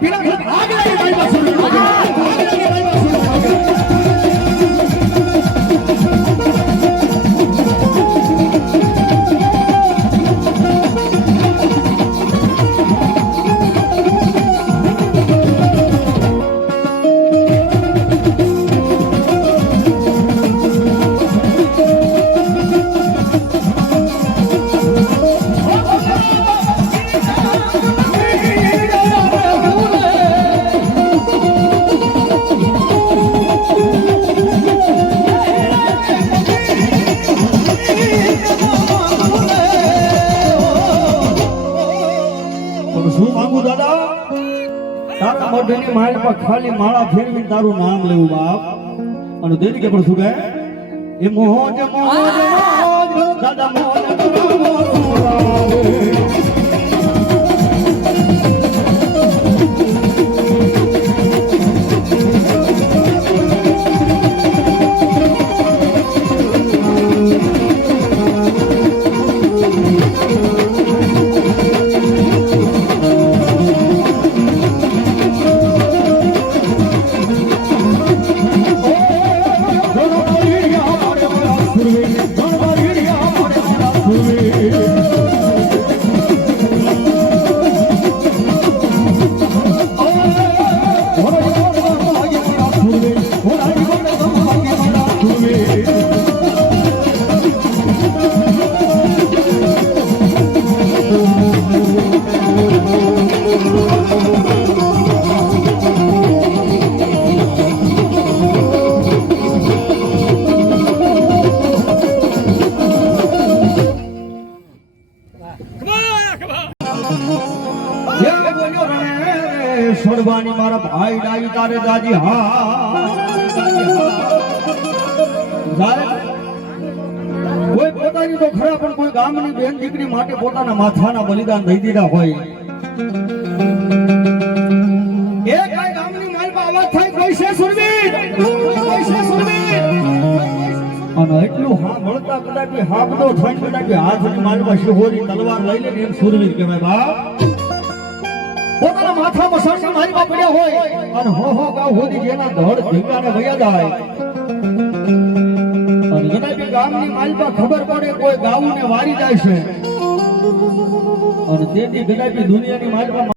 મારા ભીલા આગ લાગી મારી સુરવીર આગ લાગી મારી મોઢેની માલ પર ખાલી માળા ફેરવી તારું નામ લેવું બાપ અને દેરી કે પણ શું કહે એ મોજ મોજ મોજ દાદા મોજ છોડવાની મારા ભાઈ ડાઈ તારે દાજી હા કોઈ પોતાની તો ખરા પણ કોઈ ગામની બેન દીકરી માટે પોતાના માથાના બલિદાન દઈ દીધા હોય એ કઈ ગામની માલમાં અવાજ થાય કોઈ છે સુરવીર કોઈ છે સુરવીર અને એટલું હા મળતા કદાચ હાબડો થઈને કદાચ હાથની માલમાં શિહોરી તલવાર લઈ લે એમ સુરવીર કહેવાય બાપ પોતાના માથામાં સરસી મારી માં પડ્યા હોય અને હો ગાવ હોદી જેના ધડ ધીંગાને વયા જાય અને કદાચ ગામની માલમાં ખબર પડે કોઈ ગાઉને વારી જાય છે અને તેથી કદાચ દુનિયાની માલમાં